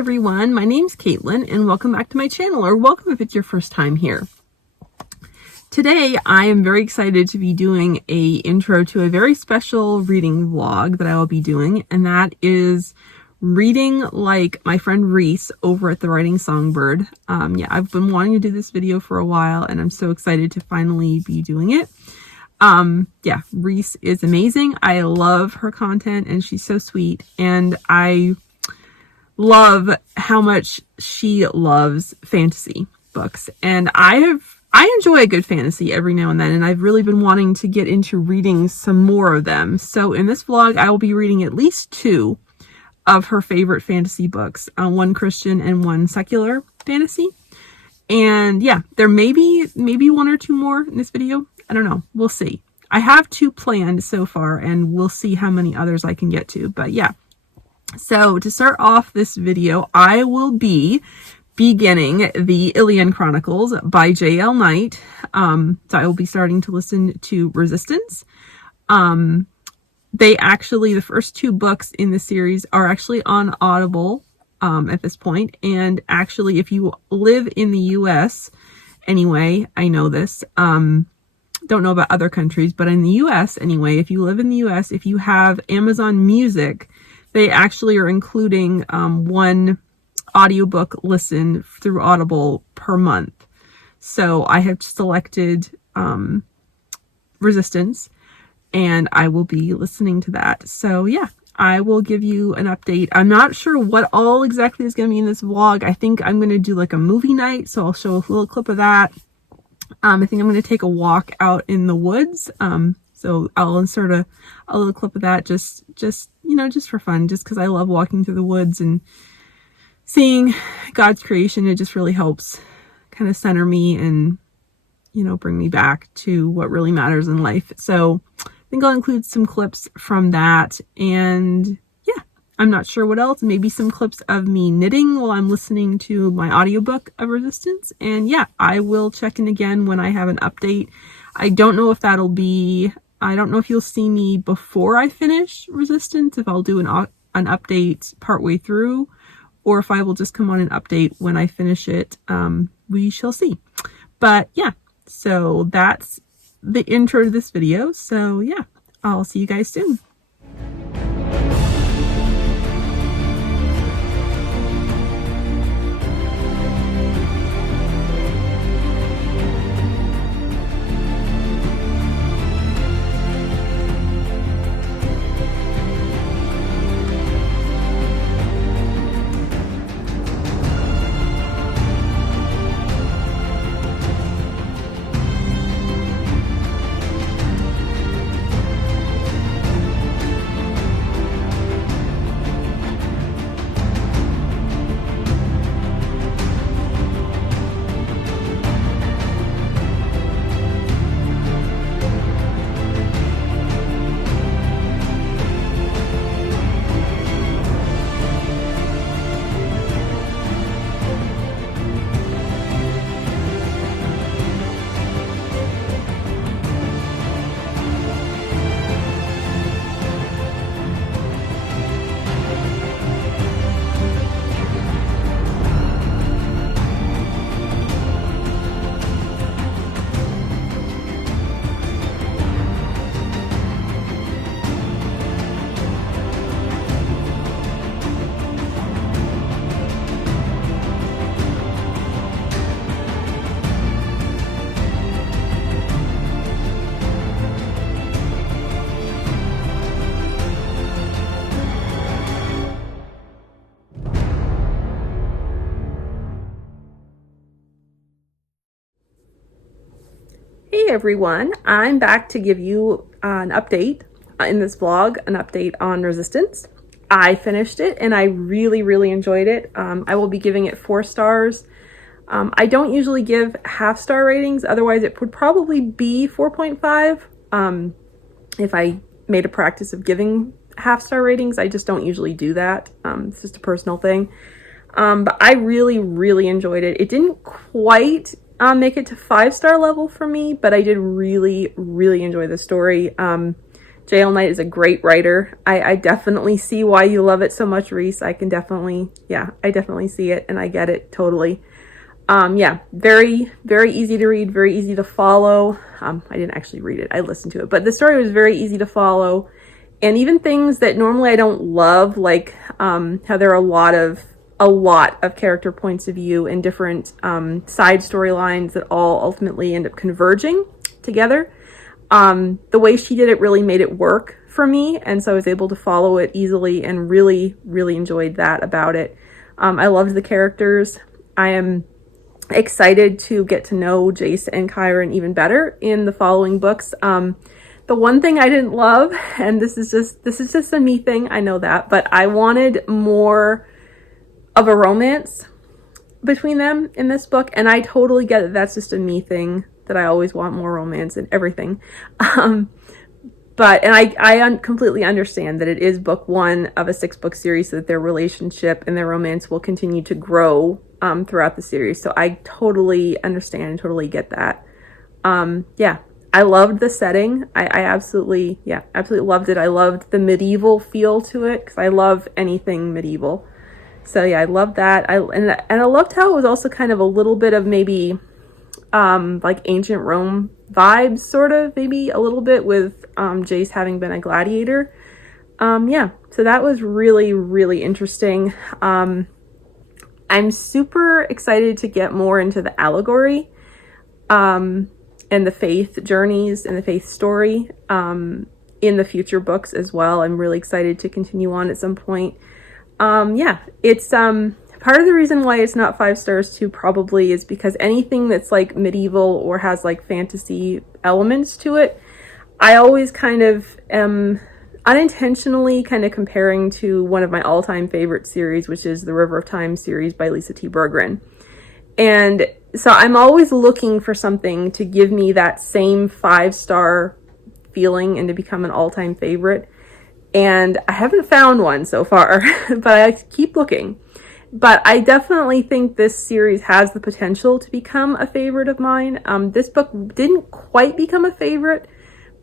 everyone, my name's Caitlyn and welcome back to my channel, or welcome if it's your first time here. Today I am very excited to be doing a intro to a very special reading vlog that I will be doing, and that is reading like my friend Reese over at the Writing Songbird. Yeah, I've been wanting to do this video for a while and I'm so excited to finally be doing it. Yeah, Reese is amazing. I love her content and she's so sweet, and I love how much she loves fantasy books, and I enjoy a good fantasy every now and then, and I've really been wanting to get into reading some more of them. So in this vlog I will be reading at least 2 of her favorite fantasy books, one Christian and one secular fantasy. And yeah, there may be maybe 1 or 2 more in this video. I don't know, we'll see. I have 2 planned so far and we'll see how many others I can get to, but yeah. So to start off this video, I will be beginning the Ilian Chronicles by J.L. Knight. So I will be starting to listen to Resistance. The first 2 books in the series are actually on Audible at this point. And actually, if you live in the US, anyway, I know this, don't know about other countries, but in the US anyway, if you live in the US, if you have Amazon Music, they actually are including 1 audiobook listen through Audible per month. So I have selected Resistance, and I will be listening to that. So yeah, I will give you an update. I'm not sure what all exactly is going to be in this vlog. I think I'm going to do like a movie night, so I'll show a little clip of that. I think I'm going to take a walk out in the woods. So I'll insert a little clip of that just you know, just for fun, just because I love walking through the woods and seeing God's creation. It just really helps kind of center me and, you know, bring me back to what really matters in life. So I think I'll include some clips from that, and yeah, I'm not sure what else. Maybe some clips of me knitting while I'm listening to my audiobook of Resistance. And yeah, I will check in again when I have an update. I don't know if that'll be, I don't know if you'll see me before I finish Resistance, if I'll do an update partway through, or if I will just come on an update when I finish it. We shall see. But yeah, so that's the intro to this video. So yeah, I'll see you guys soon. Hey everyone, I'm back to give you an update in this vlog, an update on Resistance. I finished it and I really enjoyed it. I will be giving it 4 stars. I don't usually give half-star ratings, otherwise it would probably be 4.5 if I made a practice of giving half-star ratings. I just don't usually do that. It's just a personal thing. But I really enjoyed it. It didn't quite make it to 5-star level for me, but I did really enjoy the story. J.L. Knight is a great writer. I definitely see why you love it so much, Reese. I can definitely, yeah, I definitely see it, and I get it totally. Yeah, very, very easy to read, very easy to follow. I didn't actually read it, I listened to it, but the story was very easy to follow. And even things that normally I don't love, like how there are a lot of character points of view and different side storylines that all ultimately end up converging together. The way she did it really made it work for me, and so I was able to follow it easily and really, really enjoyed that about it. I loved the characters. I am excited to get to know Jace and Chiron even better in the following books. The one thing I didn't love, and this is just a me thing, I know that, but I wanted more of a romance between them in this book, and I totally get that that's just a me thing, that I always want more romance and everything. But I completely understand that it is book one of a 6-book series, so that their relationship and their romance will continue to grow throughout the series. So I totally understand and totally get that. Yeah, I loved the setting. I absolutely loved it. I loved the medieval feel to it, because I love anything medieval. So yeah, I loved that. And I loved how it was also kind of a little bit of maybe like ancient Rome vibes, sort of, maybe a little bit, with Jace having been a gladiator. Yeah, so that was really, really interesting. I'm super excited to get more into the allegory and the faith journeys and the faith story in the future books as well. I'm really excited to continue on at some point. Yeah, it's part of the reason why it's not 5 stars too, probably, is because anything that's like medieval or has like fantasy elements to it, I always kind of am unintentionally kind of comparing to one of my all-time favorite series, which is the River of Time series by Lisa T. Berggren. And so I'm always looking for something to give me that same 5-star feeling and to become an all-time favorite. And I haven't found one so far, but I keep looking. But I definitely think this series has the potential to become a favorite of mine. This book didn't quite become a favorite,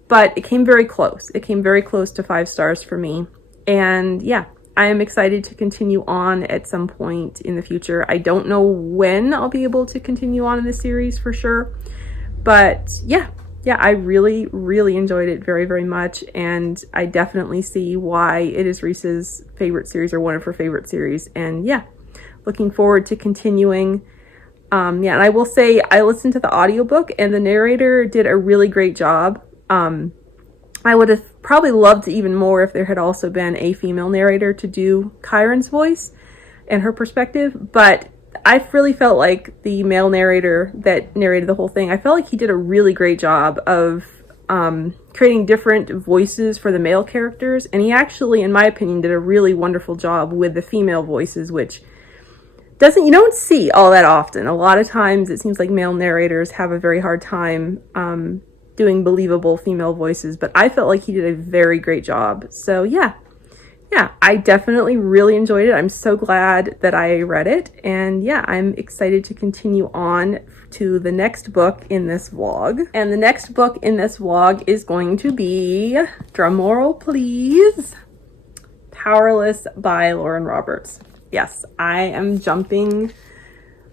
but it came very close. It came very close to 5 stars for me. And yeah, I am excited to continue on at some point in the future. I don't know when I'll be able to continue on in this series for sure. But yeah, I really, really enjoyed it very, very much. And I definitely see why it is Reese's favorite series, or one of her favorite series. And yeah, looking forward to continuing. Yeah, and I will say I listened to the audiobook, and the narrator did a really great job. I would have probably loved even more if there had also been a female narrator to do Chiron's voice and her perspective, but I really felt like the male narrator that narrated the whole thing, I felt like he did a really great job of creating different voices for the male characters, and he actually, in my opinion, did a really wonderful job with the female voices, which you don't see all that often. A lot of times it seems like male narrators have a very hard time doing believable female voices, but I felt like he did a very great job. So yeah, I definitely really enjoyed it. I'm so glad that I read it, and yeah, I'm excited to continue on to the next book in this vlog. And the next book in this vlog is going to be, drumroll please, Powerless by Lauren Roberts. Yes, I am jumping.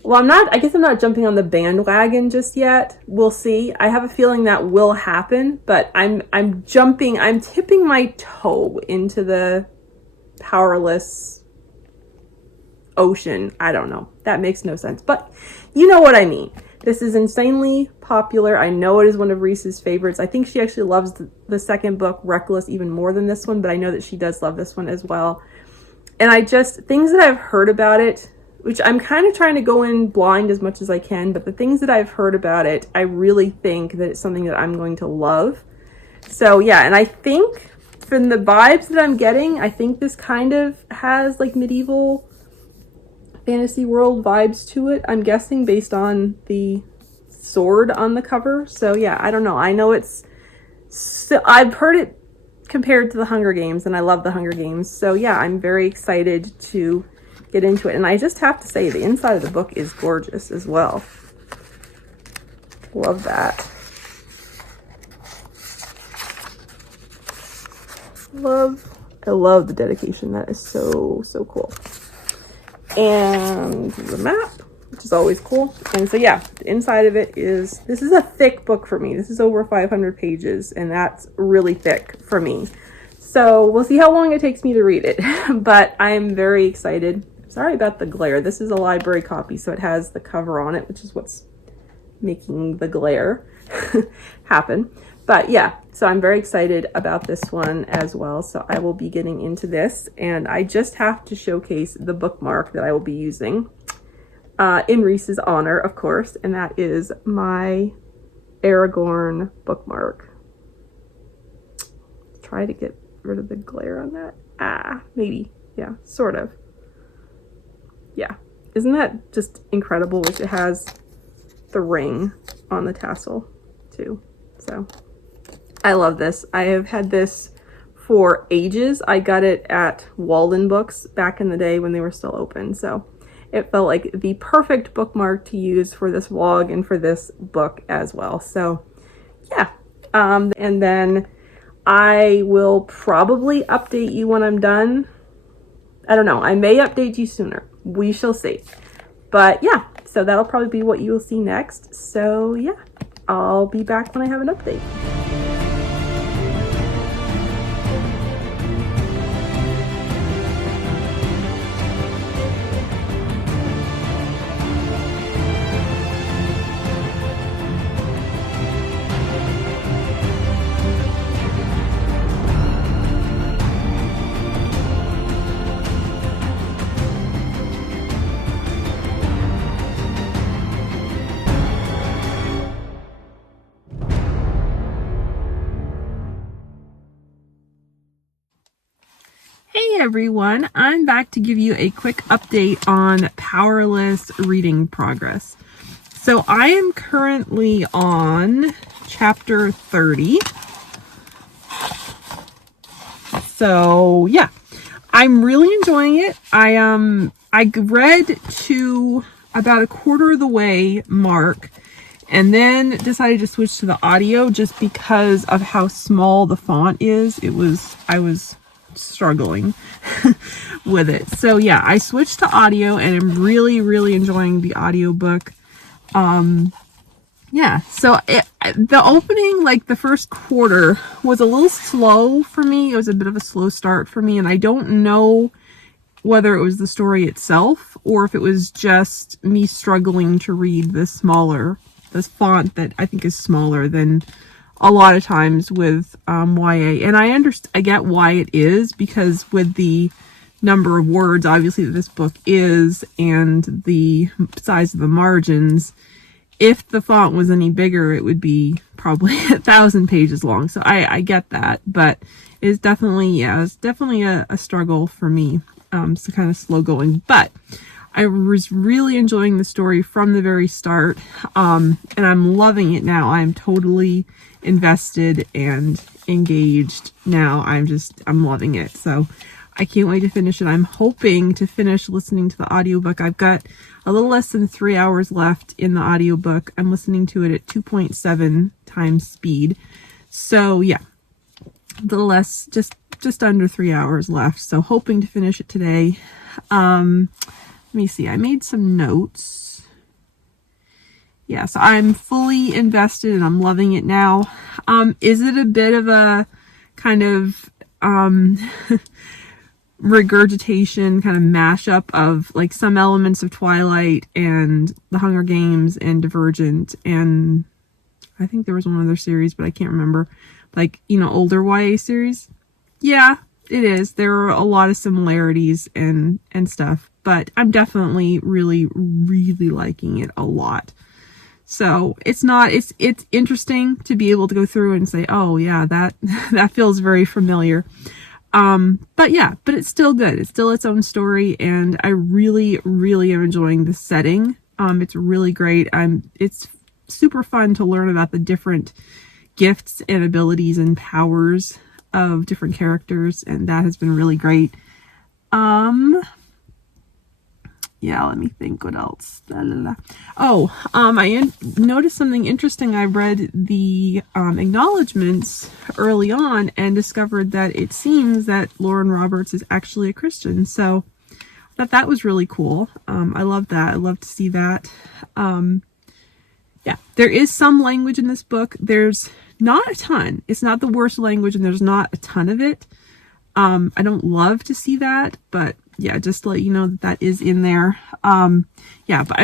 Well, I guess I'm not jumping on the bandwagon just yet. We'll see. I have a feeling that will happen, but I'm tipping my toe into the Powerless ocean. I don't know. That makes no sense, but you know what I mean. This is insanely popular. I know it is one of Reese's favorites. I think she actually loves the second book, Reckless, even more than this one, but I know that she does love this one as well. And things that I've heard about it, which I'm kind of trying to go in blind as much as I can, but the things that I've heard about it, I really think that it's something that I'm going to love. So yeah, and I think from the vibes that I'm getting, I think this kind of has like medieval fantasy world vibes to it, I'm guessing, based on the sword on the cover. So yeah, I don't know. I know I've heard it compared to the Hunger Games, and I love the Hunger Games. So yeah, I'm very excited to get into it. And I just have to say, the inside of the book is gorgeous as well. Love that. love the dedication. That is so cool. And the map, which is always cool. And so yeah, the inside of it is, this is a thick book for me. This is over 500 pages, and that's really thick for me. So we'll see how long it takes me to read it, but I'm very excited. Sorry about the glare. This is a library copy, so it has the cover on it, which is what's making the glare happen. But yeah, so I'm very excited about this one as well. So I will be getting into this, and I just have to showcase the bookmark that I will be using in Reese's honor, of course, and that is my Aragorn bookmark. Try to get rid of the glare on that. Maybe. Yeah, sort of. Yeah. Isn't that just incredible? Like, it has the ring on the tassel too. So I love this. I have had this for ages. I got it at Walden Books back in the day when they were still open. So it felt like the perfect bookmark to use for this vlog and for this book as well. So yeah. And then I will probably update you when I'm done. I don't know. I may update you sooner. We shall see. But yeah, so that'll probably be what you will see next. So yeah, I'll be back when I have an update. Hey everyone, I'm back to give you a quick update on Powerless reading progress. So I am currently on chapter 30. So yeah, I'm really enjoying it. I read to about a quarter of the way mark and then decided to switch to the audio just because of how small the font is. I was struggling with it. So yeah, I switched to audio and I'm really enjoying the audiobook. Yeah, so the opening, like the first quarter, was a little slow for me. It was a bit of a slow start for me, and I don't know whether it was the story itself or if it was just me struggling to read this font that I think is smaller than a lot of times with YA. And I get why it is, because with the number of words obviously that this book is and the size of the margins, if the font was any bigger it would be probably 1,000 pages long. So I get that, but it's definitely a struggle for me. So kind of slow going, but I was really enjoying the story from the very start, and I'm loving it now. I'm totally invested and engaged now. I'm loving it. So I can't wait to finish it. I'm hoping to finish listening to the audiobook. I've got a little less than 3 hours left in the audiobook. I'm listening to it at 2.7 times speed. So yeah, a little less, just under 3 hours left. So hoping to finish it today. Let me see. I made some notes. Yeah, so I'm fully invested and I'm loving it now. Is it a bit of a kind of regurgitation, kind of mashup of like some elements of Twilight and The Hunger Games and Divergent, and I think there was one other series, but I can't remember, like, older YA series? Yeah, it is. There are a lot of similarities and stuff, but I'm definitely really liking it a lot. So it's interesting to be able to go through and say, oh yeah, that feels very familiar. But it's still good. It's still its own story, and I really am enjoying the setting. It's really great. It's super fun to learn about the different gifts and abilities and powers of different characters, and that has been really great. yeah, let me think what else. La, la, la. Oh, I noticed something interesting. I read the acknowledgments early on and discovered that it seems that Lauren Roberts is actually a Christian. So I thought that was really cool. I love that. I love to see that. Yeah, there is some language in this book. There's not a ton. It's not the worst language, and there's not a ton of it. I don't love to see that, but yeah, just to let you know that that is in there. Yeah, but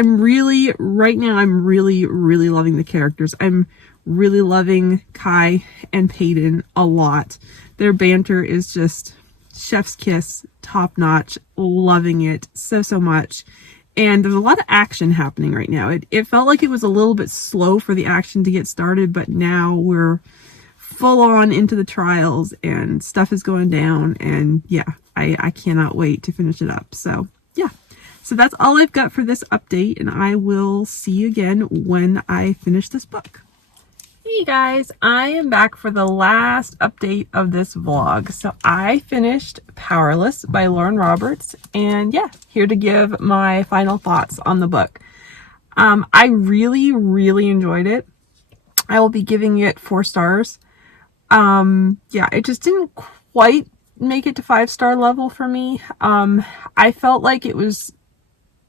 right now, I'm really, really loving the characters. I'm really loving Kai and Peyton a lot. Their banter is just chef's kiss, top notch, loving it so, so much. And there's a lot of action happening right now. It felt like it was a little bit slow for the action to get started, but now we're full on into the trials and stuff is going down, and yeah, I cannot wait to finish it up. So yeah, so that's all I've got for this update, and I will see you again when I finish this book. Hey guys, I am back for the last update of this vlog. So I finished Powerless by Lauren Roberts, and yeah, here to give my final thoughts on the book. I really, really enjoyed it. I will be giving it 4 stars. Yeah, it just didn't quite make it to 5-star level for me. I felt like it was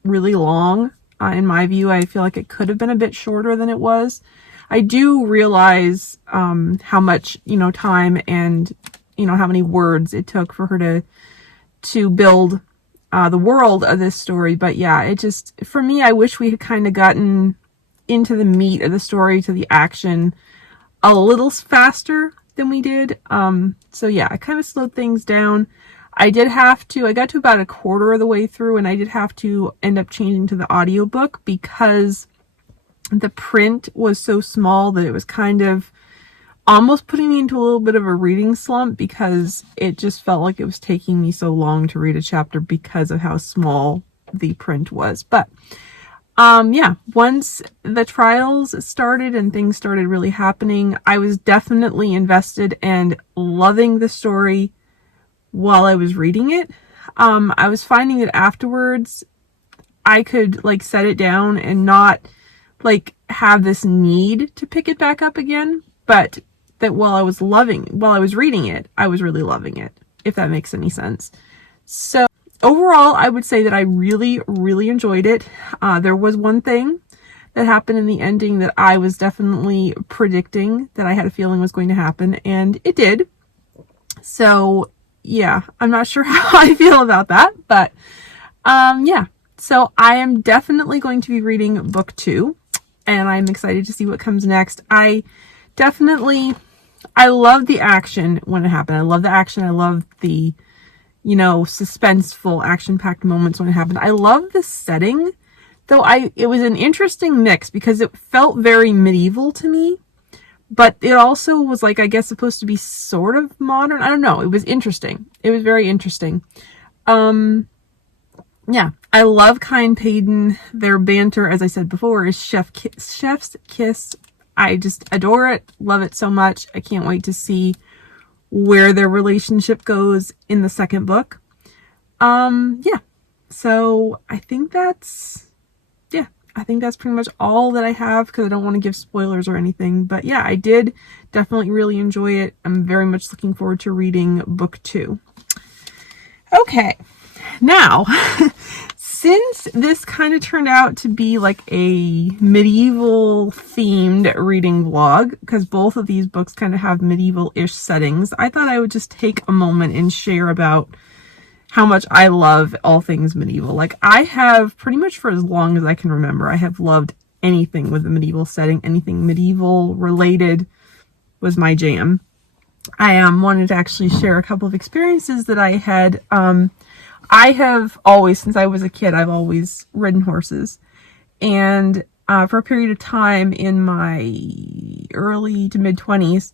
really long. In my view, I feel like it could have been a bit shorter than it was. I do realize, how much, time and, how many words it took for her to build, the world of this story. But yeah, it just, for me, I wish we had kind of gotten into the meat of the story, to the action, a little faster than we did. So yeah, I kind of slowed things down. I got to about a quarter of the way through, and I did have to end up changing to the audiobook because the print was so small that it was kind of almost putting me into a little bit of a reading slump, because it just felt like it was taking me so long to read a chapter because of how small the print was. But yeah, once the trials started and things started really happening, I was definitely invested and loving the story while I was reading it. I was finding that afterwards I could set it down and not have this need to pick it back up again, but that while I was reading it, I was really loving it, if that makes any sense. So overall, I would say that I really, really enjoyed it. There was one thing that happened in the ending that I was definitely predicting, that I had a feeling was going to happen, and it did. So yeah, I'm not sure how I feel about that, but yeah. So I am definitely going to be reading book 2, and I'm excited to see what comes next. I love the action when it happened. I love the action. I love the suspenseful, action-packed moments when it happened. I love the setting, though it was an interesting mix because it felt very medieval to me, but it also was I guess supposed to be sort of modern. I don't know. It was interesting. It was very interesting. Yeah, I love Kai and Peyton. Their banter, as I said before, is chef's kiss. I just adore it. Love it so much. I can't wait to see where their relationship goes in the second book. Yeah, so I think that's pretty much all that I have, because I don't want to give spoilers or anything. But yeah, I did definitely really enjoy it. I'm very much looking forward to reading book 2. Okay, now, since this kind of turned out to be a medieval themed reading vlog, because both of these books kind of have medieval-ish settings, I thought I would just take a moment and share about how much I love all things medieval. I have pretty much for as long as I can remember, I have loved anything with a medieval setting. Anything medieval related was my jam. I wanted to actually share a couple of experiences that I had. I have always, since I was a kid, I've always ridden horses. And for a period of time in my early to mid-20s,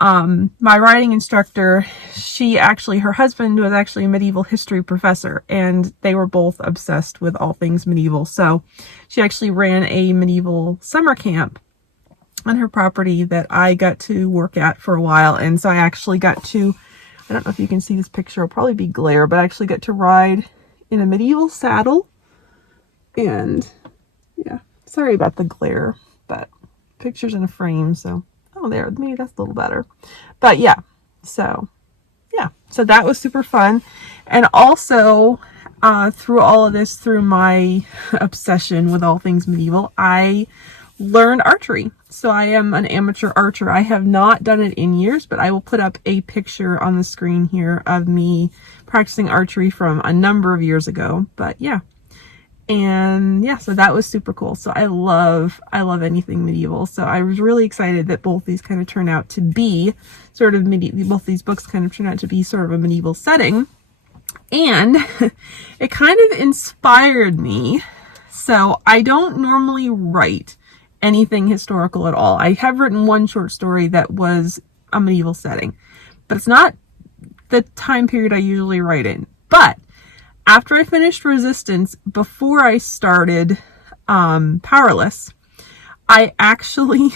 my riding instructor, her husband was actually a medieval history professor, and they were both obsessed with all things medieval. So she actually ran a medieval summer camp on her property that I got to work at for a while. And so I actually got to, I don't know if you can see this picture, it'll probably be glare, but I actually got to ride in a medieval saddle And yeah, sorry about the glare, but picture's in a frame, so oh, there, maybe that's a little better. But yeah, so that was super fun. And also through all of this, through my obsession with all things medieval, I learned archery. So I am an amateur archer. I have not done it in years, but I will put up a picture on the screen here of me practicing archery from a number of years ago. But yeah. And yeah, so that was super cool. So I love anything medieval. So I was really excited that both these kind of turn out to be sort of both these books kind of turn out to be sort of a medieval setting. And it kind of inspired me. So I don't normally write anything historical at all. I have written one short story that was a medieval setting, but it's not the time period I usually write in. But after I finished Resistance, before I started Powerless, I actually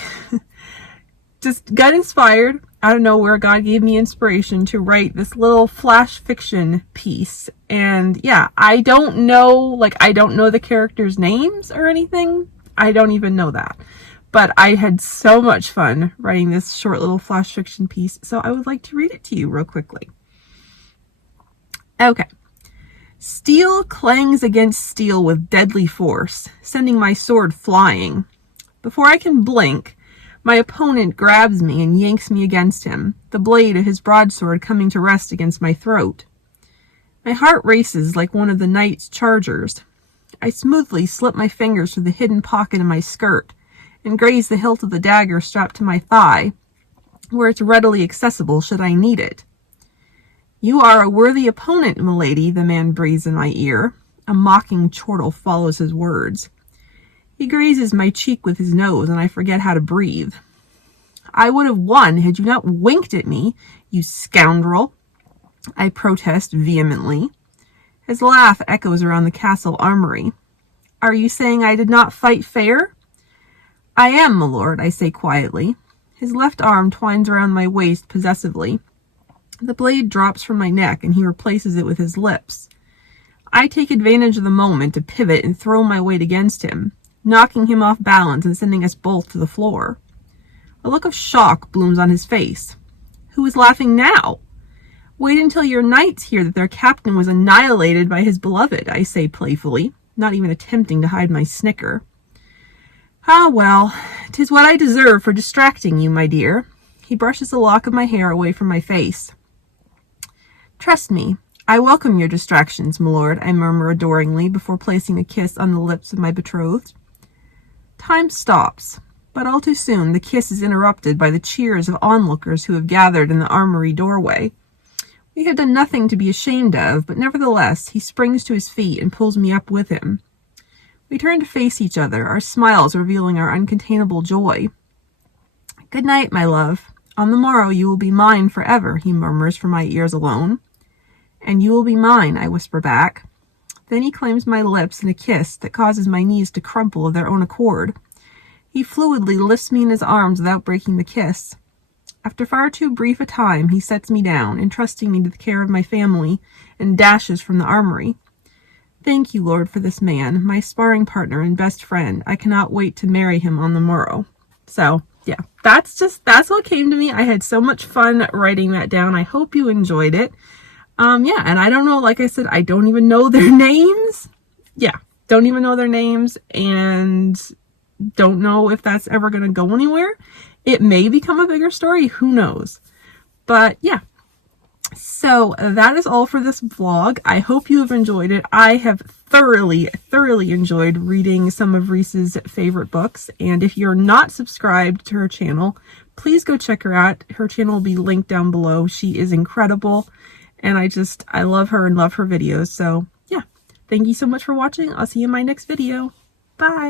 just got inspired out of nowhere. God gave me inspiration to write this little flash fiction piece. And yeah, I don't know the characters' names or anything. I don't even know that. But I had so much fun writing this short little flash fiction piece. So I would like to read it to you real quickly. Okay. Steel clangs against steel with deadly force, sending my sword flying. Before I can blink, my opponent grabs me and yanks me against him, the blade of his broadsword coming to rest against my throat. My heart races like one of the knight's chargers. I smoothly slip my fingers through the hidden pocket of my skirt and graze the hilt of the dagger strapped to my thigh, where it's readily accessible should I need it. You are a worthy opponent, milady, the man breathes in my ear. A mocking chortle follows his words. He grazes my cheek with his nose, and I forget how to breathe. I would have won had you not winked at me, you scoundrel, I protest vehemently. His laugh echoes around the castle armory. Are you saying I did not fight fair? I am, my lord, I say quietly. His left arm twines around my waist possessively. The blade drops from my neck, and he replaces it with his lips. I take advantage of the moment to pivot and throw my weight against him, knocking him off balance and sending us both to the floor. A look of shock blooms on his face. Who is laughing now? Wait until your knights hear that their captain was annihilated by his beloved, I say playfully, not even attempting to hide my snicker. Ah, well, 'tis what I deserve for distracting you, my dear. He brushes a lock of my hair away from my face. Trust me, I welcome your distractions, my lord, I murmur adoringly before placing a kiss on the lips of my betrothed. Time stops, but all too soon the kiss is interrupted by the cheers of onlookers who have gathered in the armory doorway. We have done nothing to be ashamed of, but nevertheless he springs to his feet and pulls me up with him. We turn to face each other, our smiles revealing our uncontainable joy. Good night, my love. On the morrow you will be mine forever, he murmurs from my ears alone. And you will be mine, I whisper back. Then he claims my lips in a kiss that causes my knees to crumple of their own accord. He fluidly lifts me in his arms without breaking the kiss. After far too brief a time, he sets me down, entrusting me to the care of my family, and dashes from the armory. Thank you, Lord, for this man, my sparring partner and best friend. I cannot wait to marry him on the morrow. So, yeah, that's what came to me. I had so much fun writing that down. I hope you enjoyed it. Yeah, and I don't know, like I said, I don't even know their names. Yeah, don't even know their names, and don't know if that's ever going to go anywhere. It may become a bigger story, who knows. But yeah, so that is all for this vlog. I hope you have enjoyed it. I have thoroughly enjoyed reading some of Reese's favorite books, and if you're not subscribed to her channel, please go check her out. Her channel will be linked down below. She is incredible. And I love her and love her videos. So yeah, thank you so much for watching. I'll see you in my next video. Bye.